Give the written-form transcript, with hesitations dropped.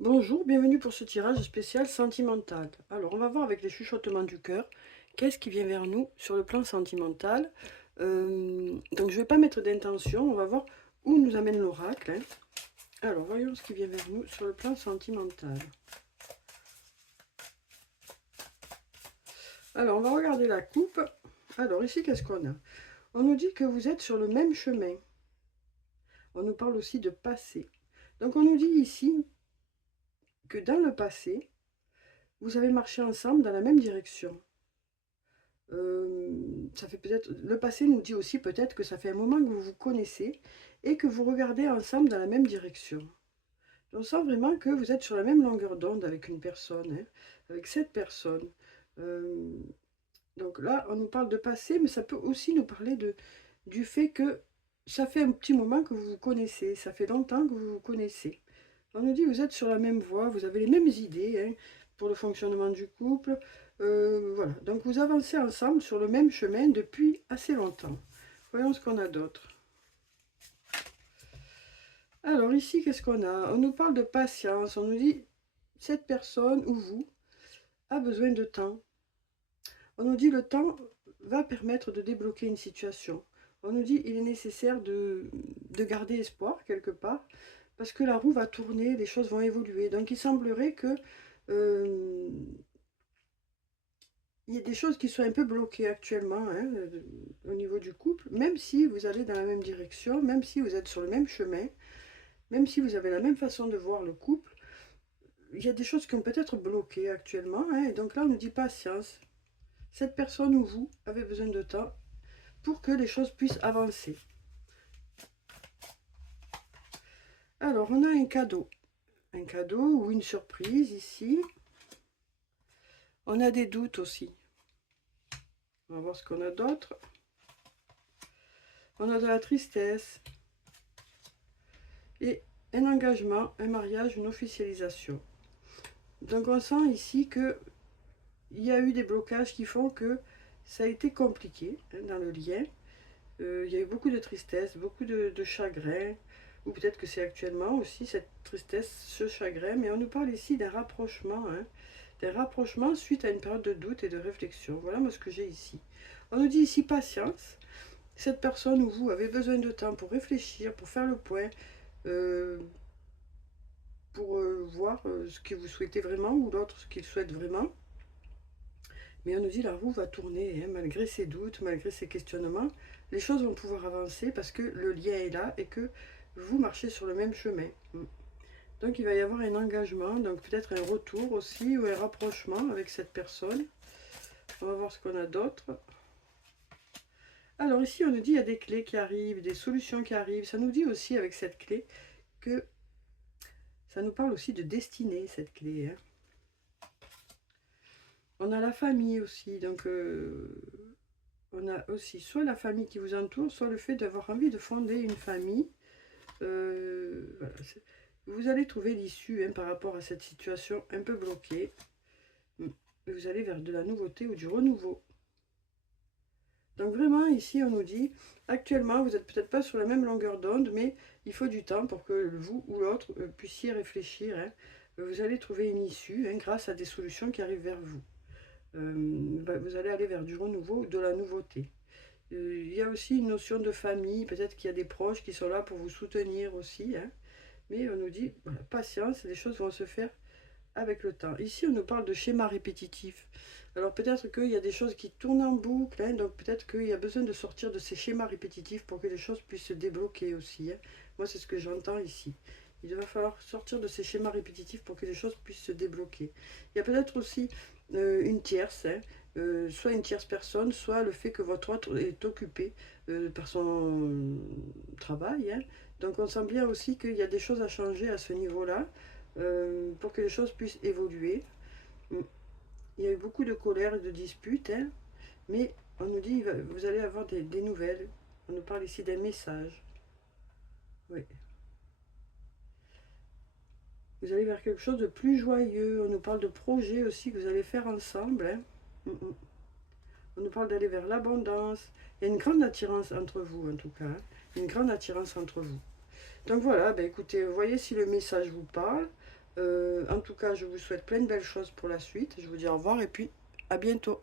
Bonjour, bienvenue pour ce tirage spécial sentimental. Alors, on va voir avec les chuchotements du cœur, qu'est-ce qui vient vers nous sur le plan sentimental. Donc, je ne vais pas mettre d'intention, on va voir où nous amène l'oracle, hein. Alors, voyons ce qui vient vers nous sur le plan sentimental. Alors, on va regarder la coupe. Alors, ici, qu'est-ce qu'on a? On nous dit que vous êtes sur le même chemin. On nous parle aussi de passé. Donc, on nous dit ici que dans le passé, vous avez marché ensemble dans la même direction. Ça fait peut-être, le passé nous dit aussi peut-être que ça fait un moment que vous vous connaissez et que vous regardez ensemble dans la même direction. On sent vraiment que vous êtes sur la même longueur d'onde avec une personne, hein, avec cette personne. Euh, donc là, on nous parle de passé, mais ça peut aussi nous parler du fait que ça fait un petit moment que vous vous connaissez, ça fait longtemps que vous vous connaissez. On nous dit que vous êtes sur la même voie, vous avez les mêmes idées, hein, pour le fonctionnement du couple. Voilà, donc vous avancez ensemble sur le même chemin depuis assez longtemps. Voyons ce qu'on a d'autre. Alors ici, qu'est-ce qu'on a? On nous parle de patience, on nous dit cette personne ou vous a besoin de temps. On nous dit le temps va permettre de débloquer une situation. On nous dit il est nécessaire de garder espoir quelque part, parce que la roue va tourner, les choses vont évoluer. Donc il semblerait que il y a des choses qui sont un peu bloquées actuellement, hein, au niveau du couple, même si vous allez dans la même direction, même si vous êtes sur le même chemin, même si vous avez la même façon de voir le couple, il y a des choses qui ont peut-être bloqué actuellement, hein, et donc là on nous dit patience. Cette personne ou vous avez besoin de temps pour que les choses puissent avancer. Alors on a un cadeau ou une surprise ici. On a des doutes aussi. On va voir ce qu'on a d'autre. On a de la tristesse et un engagement, un mariage, une officialisation. Donc on sent ici que il y a eu des blocages qui font que ça a été compliqué, hein, dans le lien. Il y a eu beaucoup de tristesse, beaucoup de chagrin, ou peut-être que c'est actuellement aussi cette tristesse, ce chagrin, mais on nous parle ici d'un rapprochement, hein, d'un rapprochement suite à une période de doute et de réflexion. Voilà moi ce que j'ai ici. On nous dit ici patience. Cette personne ou vous avez besoin de temps pour réfléchir, pour faire le point, euh, pour voir ce que vous souhaitez vraiment ou l'autre ce qu'il souhaite vraiment. Mais on nous dit la roue va tourner, hein, malgré ses doutes, malgré ses questionnements, les choses vont pouvoir avancer parce que le lien est là et que vous marchez sur le même chemin. Donc il va y avoir un engagement, donc peut-être un retour aussi ou un rapprochement avec cette personne. On va voir ce qu'on a d'autre. Alors ici on nous dit il y a des clés qui arrivent, des solutions qui arrivent. Ça nous dit aussi avec cette clé que ça nous parle aussi de destinée, cette clé, hein. On a la famille aussi, donc on a aussi soit la famille qui vous entoure, soit le fait d'avoir envie de fonder une famille. Voilà. Vous allez trouver l'issue, hein, par rapport à cette situation un peu bloquée. Vous allez vers de la nouveauté ou du renouveau. Donc vraiment ici on nous dit, actuellement vous n'êtes peut-être pas sur la même longueur d'onde, mais il faut du temps pour que vous ou l'autre puissiez réfléchir, hein. Vous allez trouver une issue, hein, grâce à des solutions qui arrivent vers vous. Vous allez aller vers du renouveau ou de la nouveauté. Il y a aussi une notion de famille, peut-être qu'il y a des proches qui sont là pour vous soutenir aussi, hein. Mais on nous dit, voilà, patience, les choses vont se faire avec le temps. Ici, on nous parle de schéma répétitif. Alors peut-être qu'il y a des choses qui tournent en boucle, hein, donc peut-être qu'il y a besoin de sortir de ces schémas répétitifs pour que les choses puissent se débloquer aussi, hein. Moi, c'est ce que j'entends ici. Il va falloir sortir de ces schémas répétitifs pour que les choses puissent se débloquer. Il y a peut-être aussi une tierce, hein, soit une tierce personne, soit le fait que votre autre est occupé par son travail, hein. Donc on sent bien aussi qu'il y a des choses à changer à ce niveau-là, pour que les choses puissent évoluer. Il y a eu beaucoup de colère et de disputes, hein, mais on nous dit vous allez avoir des nouvelles. On nous parle ici d'un message. Oui. Vous allez vers quelque chose de plus joyeux. On nous parle de projets aussi que vous allez faire ensemble, hein. On nous parle d'aller vers l'abondance. Il y a une grande attirance entre vous, en tout cas, hein. Une grande attirance entre vous. Donc voilà, ben écoutez, voyez si le message vous parle. En tout cas, je vous souhaite plein de belles choses pour la suite. Je vous dis au revoir et puis à bientôt.